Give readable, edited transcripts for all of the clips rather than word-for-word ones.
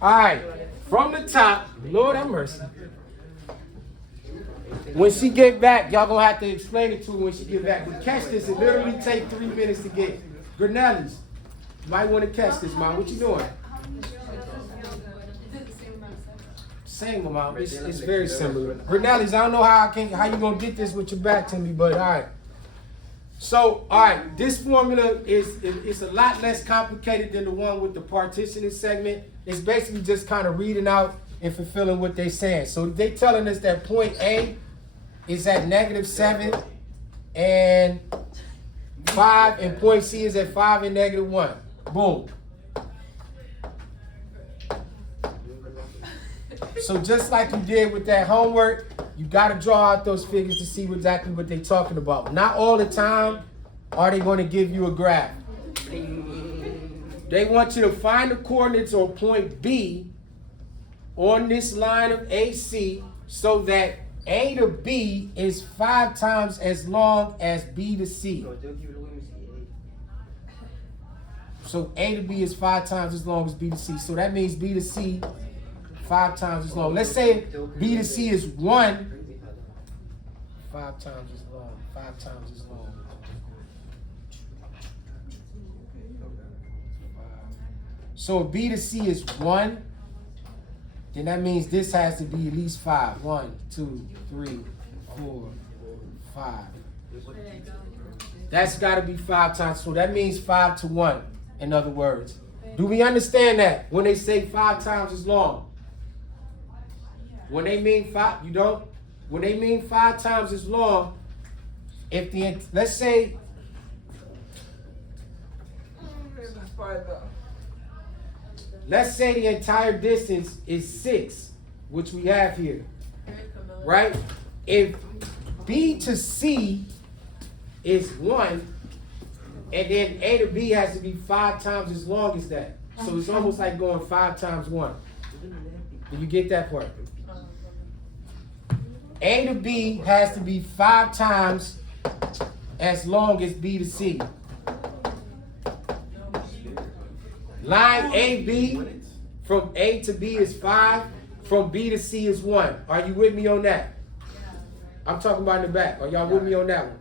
All right, from the top, Lord have mercy. When she get back, y'all gonna have to explain it to her when she get back. But catch this, it literally take 3 minutes to get. Granellis, might want to catch this, man. What you doing? Same amount. It's very similar. Granellis, I don't know how you gonna get this with your back to me, but all right. So, all right, this formula is a lot less complicated than the one with the partitioning segment. It's basically just kind of reading out and fulfilling what they're saying. So they telling us that point A is at -7 and 5, and point C is at 5 and -1. Boom. So just like you did with that homework, you got to draw out those figures to see exactly what they're talking about. Not all the time are they going to give you a graph. They want you to find the coordinates on point B on this line of AC so that A to B is 5 times as long as B to C. So A to B is 5 times as long as B to C. So that means B to C 5 times as long. Let's say B to C is 1. 5 times as long. 5 times as long. So if B to C is 1, then that means this has to be at least 5. 1, 2, 3, 4, 5. That's got to be 5 times. So that means 5 to 1, in other words. Do we understand that when they say 5 times as long? When they mean 5, you don't? When they mean 5 times as long, if the, let's say, the entire distance is 6, which we have here, right? If B to C is 1, and then A to B has to be 5 times as long as that. So it's almost like going 5 times 1. Did you get that part? A to B has to be 5 times as long as B to C. Line AB from A to B is 5, from B to C is 1. Are you with me on that? I'm talking about in the back. Are y'all with me on that one?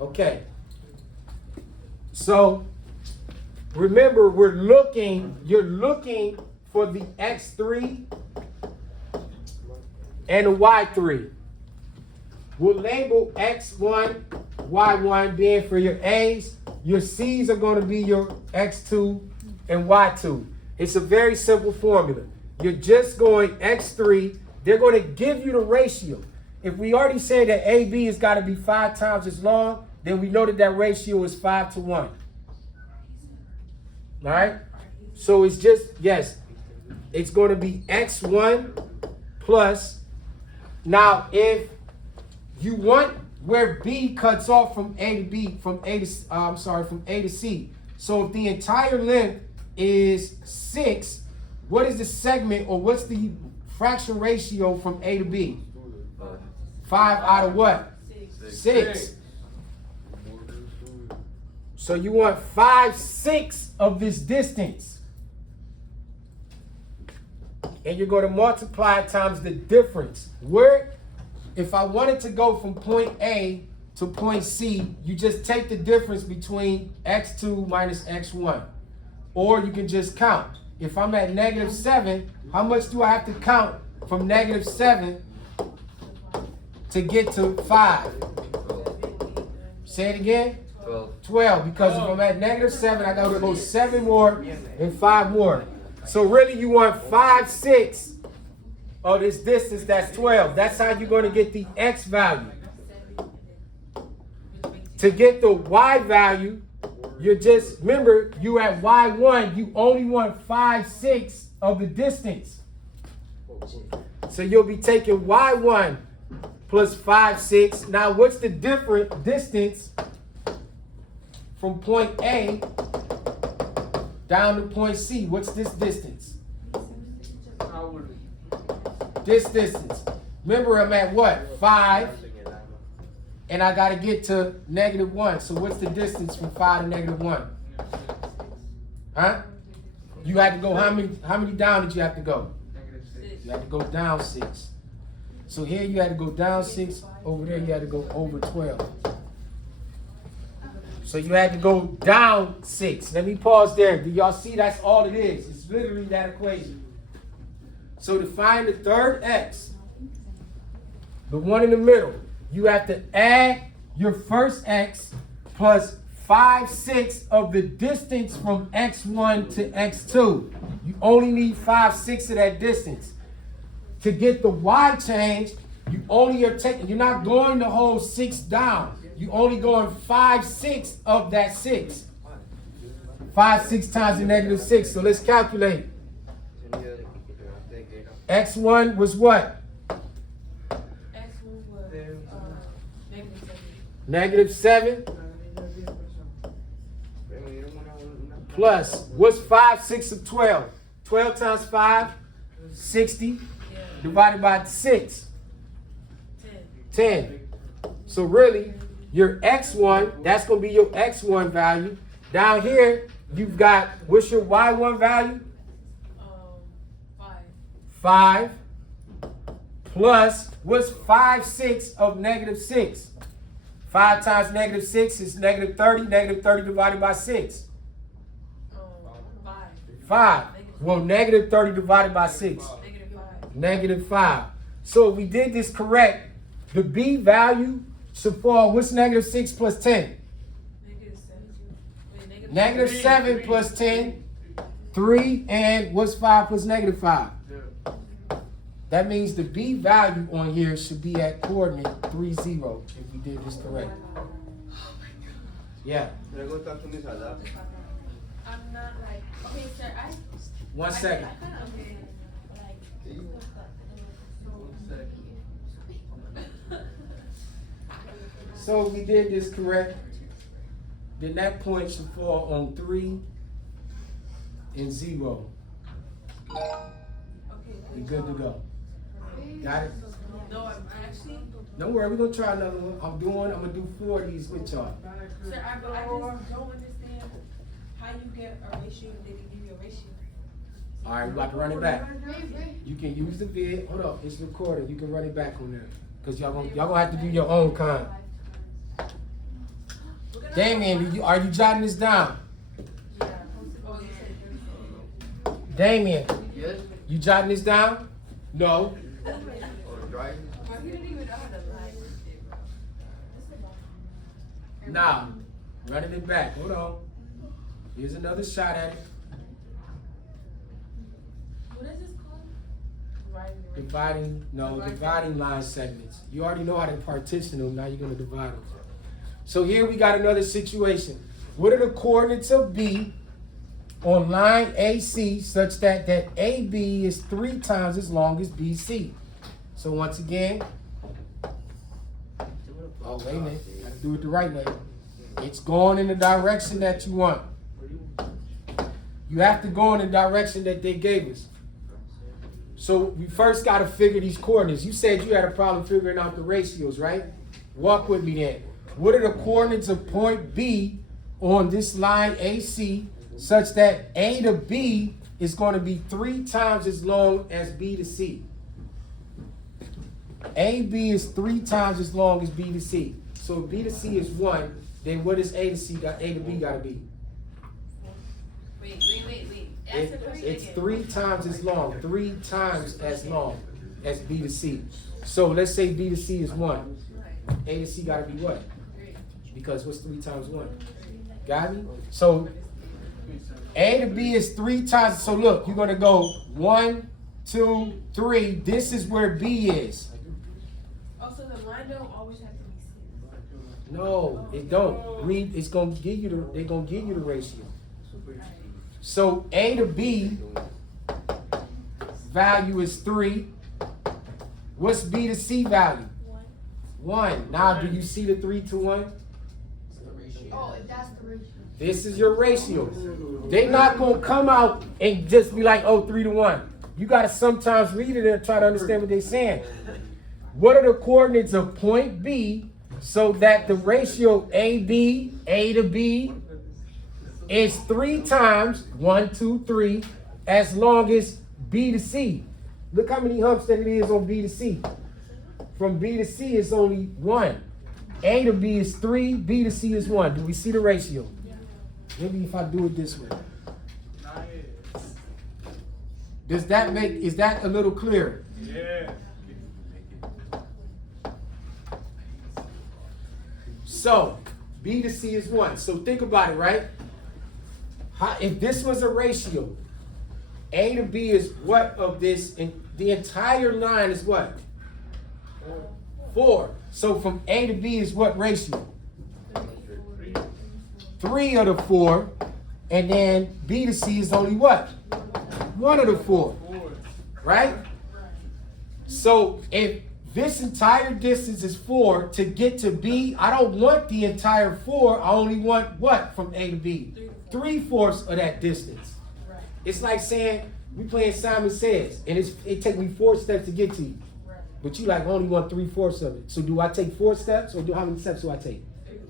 Okay. So remember, you're looking for the X3 and the Y3. We'll label X1, Y1 being for your A's. Your C's are going to be your X2 and Y2. It's a very simple formula. You're just going X3. They're going to give you the ratio. If we already said that AB has got to be 5 times as long, then we know that that ratio is 5 to 1. All right? So it's just, yes, it's going to be X1 plus. Now, if you want where B cuts off from A to B, from A to C. So if the entire length is 6, what is the segment, or what's the fraction ratio from A to B? 5 out of what? 6. So you want 5/6 of this distance. And you're going to multiply it times the difference. If I wanted to go from point A to point C, you just take the difference between X2 minus X1. Or you can just count. If I'm at -7, how much do I have to count from -7 to get to 5? Say it again. 12. Because if I'm at -7, I got to go 7 more and 5 more. So really you want 5/6 of this distance, that's 12. That's how you're going to get the X value. To get the Y value, remember, you at Y1, you only want 5/6 of the distance. So you'll be taking Y1 plus 5/6. Now what's the different distance from point A down to point C? What's this distance? This distance. Remember, I'm at what? 5. And I got to get to -1. So what's the distance from 5 to -1? Huh? You had to go how many down did you have to go? You had to go down 6. So here you had to go down 6. Over there you had to go over 12. So you had to go down 6. Let me pause there. Do y'all see that's all it is? It's literally that equation. So to find the third x, the one in the middle, you have to add your first x plus 5/6 of the distance from x1 to x2. You only need 5/6 of that distance. To get the y change, you only are taking, you're not going the whole 6 down. You only going 5/6 of that 6. 5/6 times the negative 6. So let's calculate. X1 was what? X1 was negative 7. Plus, what's 5/6 of 12? 12 times 5, 60. Divided by 6. 10. So really, your x1, that's going to be your x1 value. Down here, you've got, what's your y1 value? 5. Plus, what's 5/6 of negative 6? 5 times negative 6 is negative 30. Negative 30 divided by 6. 5. Well, negative 30 divided by 6. Negative 5. So if we did this correct, the b value should fall, what's negative 6 plus 10? Negative 7 plus 10, 3, and what's 5 plus negative 5? That means the b value on here should be at coordinate 3, 0, if we did this correct. Yeah. I'm not like, okay, sir, 1 second. okay, So if we did this correct, then that point should fall on 3 and 0. We good to go. Got it? no, I'm actually, Don't worry, we're gonna try another one. I'm gonna do 4 of these with y'all. sir, I just don't understand how you get a ratio if they didn't give you a ratio. All right, we're about to run it back. You can use the vid. Hold up, it's recorded. You can run it back on there. Cause y'all gonna have to do your own kind. Damien, are you jotting this down? Yeah. Oh, you said Damien, Yes. you jotting this down? No. He didn't even know how to lie. Now, running it back. Hold on. Here's another shot at it. What is this called? Dividing line segments. You already know how to partition them. Now you're gonna divide them. So here we got another situation. What are the coordinates of B on line AC such that AB is 3 times as long as BC? So once again, oh wait a minute, gotta do it the right way. It's going in the direction that you want. You have to go in the direction that they gave us. So we first got to figure these coordinates. You said you had a problem figuring out the ratios, right? Walk with me then. What are the coordinates of point B on this line AC such that A to B is going to be 3 times as long as B to C? AB is 3 times as long as B to C. So if B to C is 1, then what is A to B got to be? Wait. Ask the question It's again. 3 times as long. 3 times as long as B to C. So let's say B to C is 1. A to C got to be what? Because what's 3 times 1? Got me? So A to B is 3 times. So look, you're going to go 1, 2, 3. This is where B is. Oh, so the line don't always have to be 6. No, it don't. Read. It's going to give you the. They're going to give you the ratio. So A to B value is 3. What's B to C value? 1. Now, do you see the 3 to 1? Oh, if that's the ratio. This is your ratio. They're not going to come out and just be like, oh, 3 to 1. You got to sometimes read it and try to understand what they're saying. What are the coordinates of point B so that the ratio A to B is 3 times 1, 2, 3 as long as B to C. Look how many humps that it is on B to C. From B to C is only 1. A to B is 3, B to C is 1. Do we see the ratio? Maybe if I do it this way. Does that make, is that a little clearer? Yeah. So, B to C is 1. So think about it, right? If this was a ratio, A to B is what of this? And the entire line is what? 4. So from A to B is what ratio? 3 of the 4. And then B to C is only what? 1 of the 4. Right? So if this entire distance is 4, to get to B, I don't want the entire 4. I only want what from A to B? 3/4 of that distance. It's like saying, we playing Simon Says, and it take me 4 steps to get to you. But you like only want 3/4 of it. So do I take 4 steps, or how many steps do I take?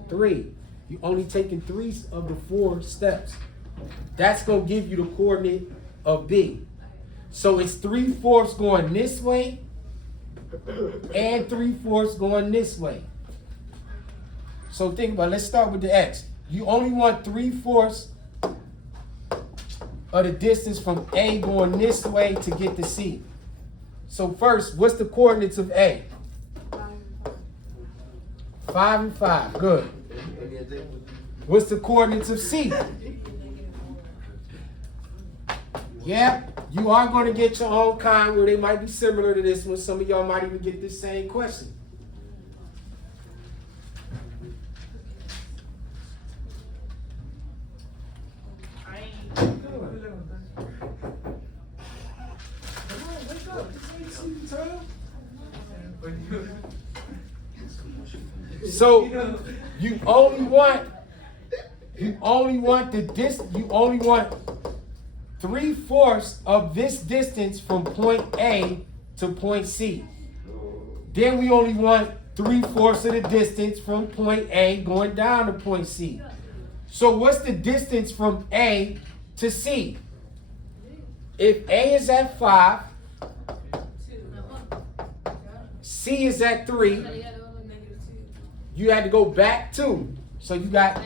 3. You only taking 3 of the 4 steps. That's gonna give you the coordinate of B. So it's 3/4 going this way, and 3/4 going this way. So think about it. Let's start with the X. You only want 3/4 of the distance from A going this way to get to C. So first, what's the coordinates of A? 5 and 5. Good. What's the coordinates of C? Yeah, you are going to get your own kind where they might be similar to this one. Some of y'all might even get this same question. So you only want the distance. You only want 3/4 of this distance from point A to point C. Then we only want 3/4 of the distance from point A going down to point C. So what's the distance from A to C? If A is at 5, C is at 3, you had to go back 2. So you got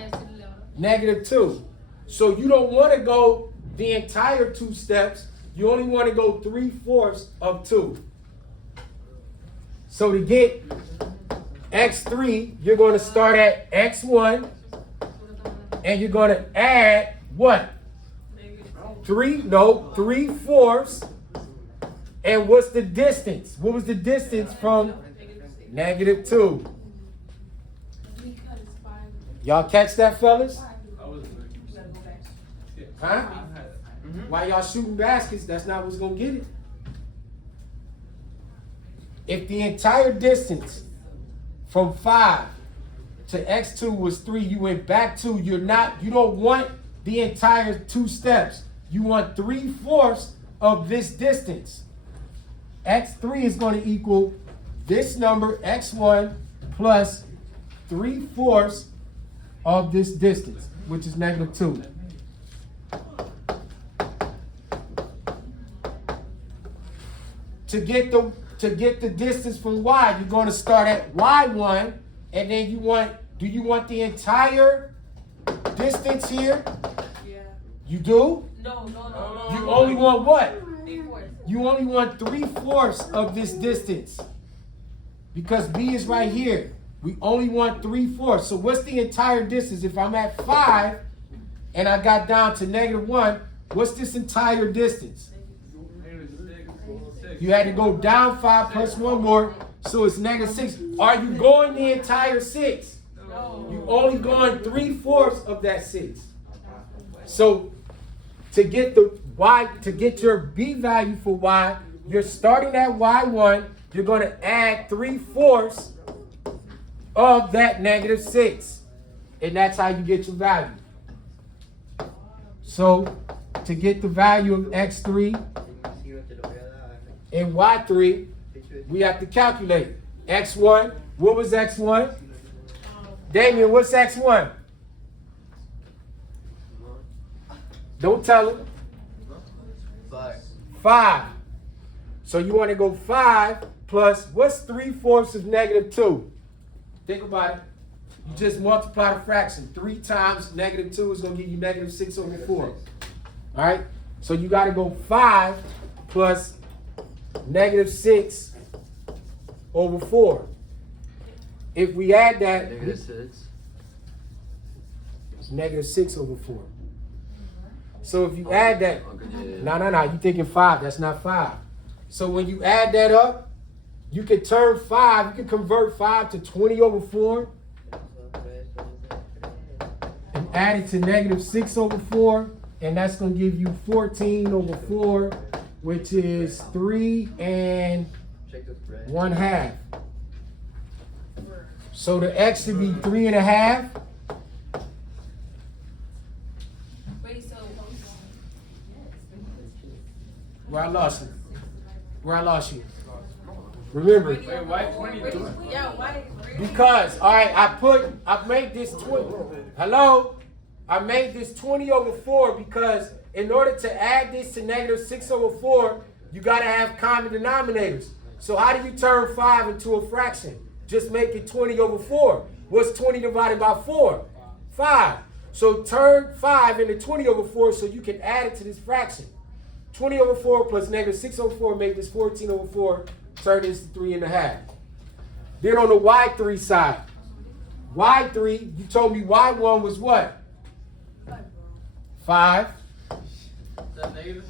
-2. So you don't want to go the entire 2 steps. You only want to go 3/4 of 2. So to get x3, you're going to start at x1, and you're going to add what? 3/4. And what's the distance? What was the distance from -2? Y'all catch that, fellas? Huh? While y'all shooting baskets, that's not what's going to get it. If the entire distance from 5 to x2 was 3, you went back 2, you don't want the entire 2 steps. You want 3/4 of this distance. X3 is going to equal this number, x1, plus 3/4 of this distance, which is -2. To get the distance from y, you're going to start at y1, and then do you want the entire distance here? Yeah. You do? No. You only want what? 3/4. You only want 3/4 of this distance. Because B is right here. We only want 3/4. So what's the entire distance? If I'm at 5 and I got down to -1, what's this entire distance? You had to go down 5 plus 1 more, so it's -6. Are you going the entire 6? No. You only going 3/4 of that 6. So to get your B value for y, you're starting at y1, you're going to add 3/4 of that -6. And that's how you get your value. So to get the value of x3 and y3, we have to calculate. X1, what was x1? Damien, what's x1? Don't tell him. 5. So you want to go 5 plus, what's 3/4 of -2? Think about it. You just multiply the fraction. 3 times -2 is going to give you -6/4. All right? So you got to go 5 plus -6/4. If we add that, -6. it's -6/4. So if you add that, no, you thinking 5, that's not 5. So when you add that up, you can turn 5, you can convert 5 to 20/4 and add it to -6/4, and that's going to give you 14/4, which is 3 1/2. So the x should be 3 1/2. Wait, so. Where I lost you. Remember. Wait, why 22? Yeah, why? Because, all right, I made this 20. Hello? I made this 20/4 because in order to add this to -6/4, you got to have common denominators. So how do you turn 5 into a fraction? Just make it 20/4. What's 20 divided by 4? 5. So turn 5 into 20/4 so you can add it to this fraction. 20/4 plus -6/4 make this 14/4. Turn this to 3 1/2. Then on the y3 side, y3, you told me y1 was what? 5. Is that -5?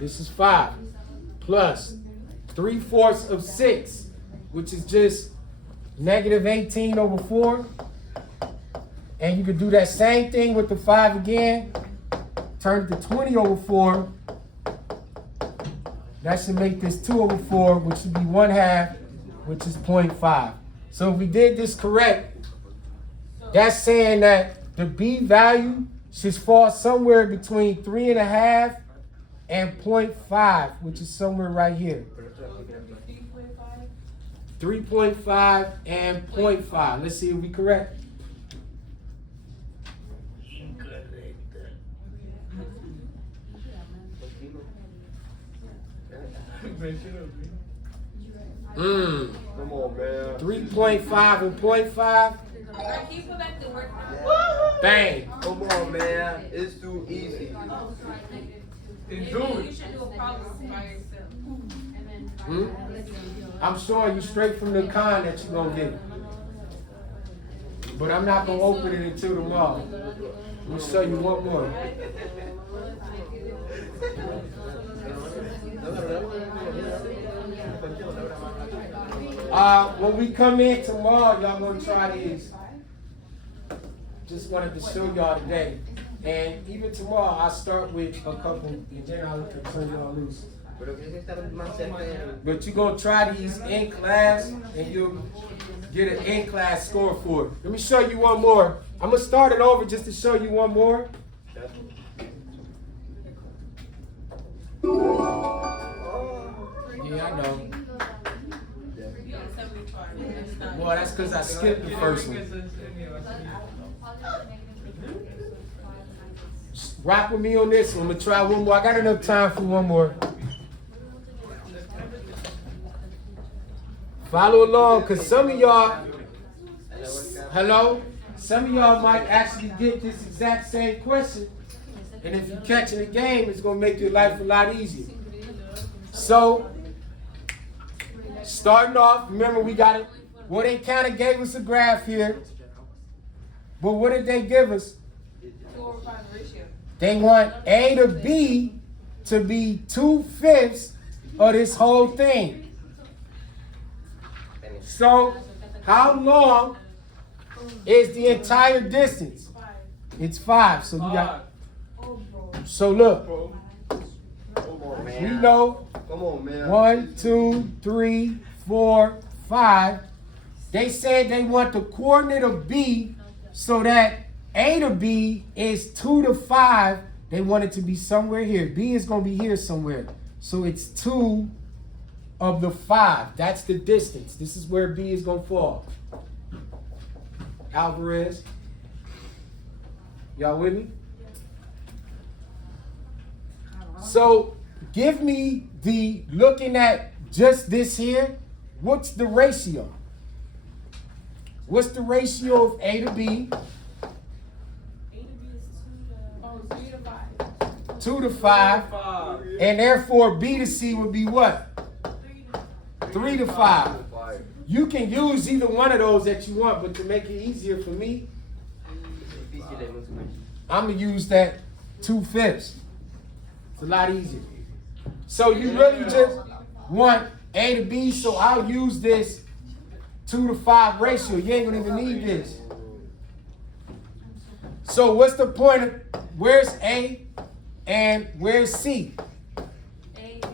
This is 5 plus 3/4 of 6, which is just -18/4. And you can do that same thing with the 5 again. Turn it to 20/4. That should make this 2/4, which should be 1/2, which is 0.5. So if we did this correct, that's saying that the B value should fall somewhere between 3 1/2 and 0.5, which is somewhere right here. 3.5 and 0.5. Let's see if we correct. Come on, man. 3.5 and 0.5. Can you go back to work? Bang. Come on, man. It's too easy. Maybe you should do a problem by yourself. I'm showing you straight from the con that you're going to get. But I'm not going to open it until tomorrow. Let me show you one more. When we come in tomorrow, y'all going to try these. Just wanted to show y'all today. And even tomorrow, I'll start with a couple, and then I'll turn y'all loose. But you're going to try these in class, and you'll get an in-class score for it. Let me show you one more. I'm going to start it over just to show you one more. Yeah, I know. Well, that's because I skipped the first one. Rock with me on this one. I'm going to try one more. I got enough time for one more. Follow along, because some of y'all, hello? Some of y'all might actually get this exact same question. And if you catch in the game, it's going to make your life a lot easier. So, starting off, remember we got it. Well, they kind of gave us a graph here. But what did they give us? 2/5 ratio. They want A to B to be 2/5 of this whole thing. So, how long is the entire distance? It's 5. So you got. So look, we know Come on, man. 1, 2, 3, 4, 5. They said they want the coordinate of B so that A to B is 2 to 5. They want it to be somewhere here. B is going to be here somewhere. So it's 2 of the 5. That's the distance. This is where B is going to fall. Alvarez. Y'all with me? So give me the, looking at just this here, what's the ratio? What's the ratio of A to B? A to B is 3 to 5. 2 to 5. And therefore B to C would be what? 3 to 5. You can use either one of those that you want, but to make it easier for me, I'm going to use that 2/5. It's a lot easier. So you really just want A to B, so I'll use this 2 to 5 ratio. You ain't going to even need this. So what's the point of, where's A and where's C? A is.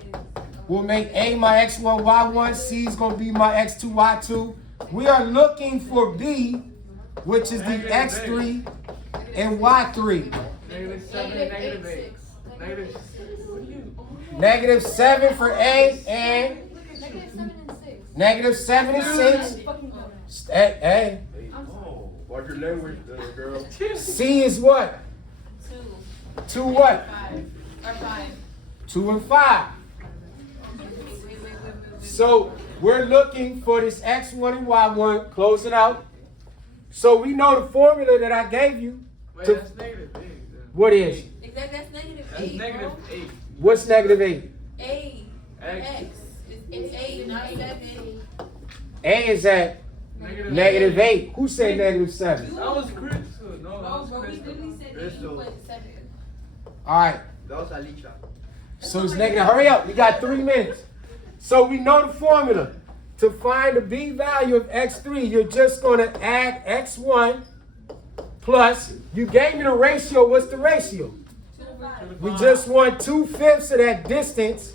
We'll make A my x1, y1. C is going to be my x2, y2. We are looking for B, which is the x3 and y3. -7 for A and -7 and 6. Hey, Watch your language, girl. C is what? 2. 2 what? 5. Or 5. 2 and 5. So we're looking for this x1 and y1. Close it out. So we know the formula that I gave you. Wait, To, that's -8. what is? Exactly, that's negative That's 8. -8. What's -8? A. X. It's 8, not 7. A is at -8. Who said -7? That was Chris. No, that Oh, was bro, we Chris. literally said that you put 7. All right. That was Alicia. So it's negative. Hurry up. We got 3 minutes. So we know the formula. To find the B value of x3, you're just going to add x1 plus, you gave me the ratio. What's the ratio? 2 to 5. We just want 2/5 of that distance.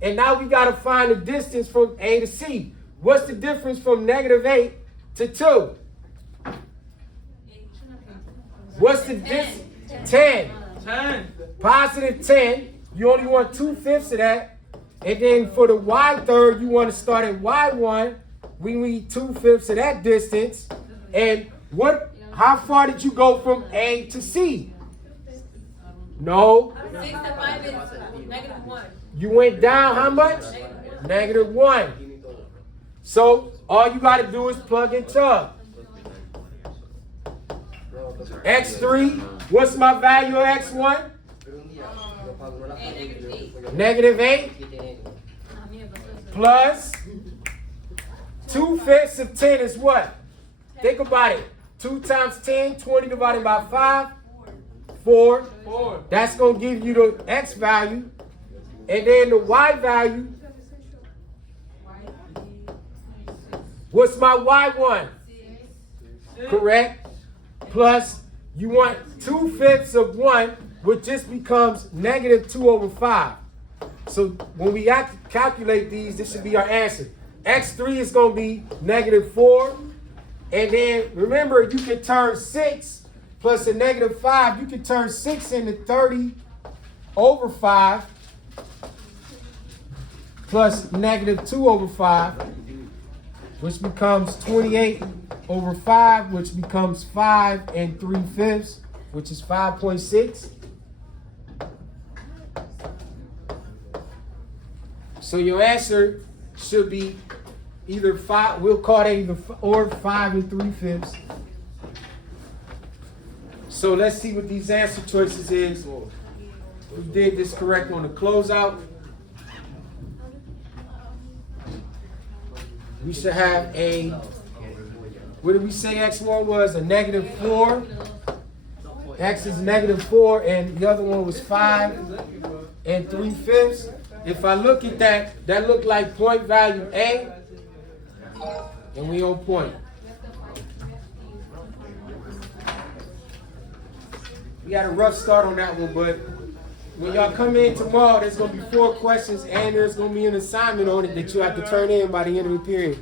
And now we got to find the distance from A to C. What's the difference from -8 to 2? What's the distance? 10. 10. Positive 10. You only want 2/5 of that. And then for the y3, you want to start at y1. We need 2/5 of that distance. And how far did you go from A to C? No. 6 to 5 is -1. You went down how much? -1. So all you got to do is plug and chug. X3, what's my value of x1? -8 plus 2/5 of 10 is what? Think about it. 2 times 10, 20 divided by 5, 4. That's going to give you the x value. And then the y value. What's my y1? Correct. Plus, you want 2/5 of 1, which just becomes -2/5. So when we calculate these, this should be our answer. X3 is going to be -4. And then remember, you can turn 6 plus a -5. You can turn 6 into 30/5 plus -2/5, which becomes 28/5, which becomes 5 3/5, which is 5.6. So your answer should be either 5, we'll call it either, or 5 3/5. So let's see what these answer choices is. We did this correct on the closeout. We should have a, what did we say x1 was? A -4. X is -4, and the other one was 5 3/5. If I look at that, that looked like point value A, and we on point. We had a rough start on that one, but when y'all come in tomorrow, there's going to be 4 questions, and there's going to be an assignment on it that you have to turn in by the end of the period.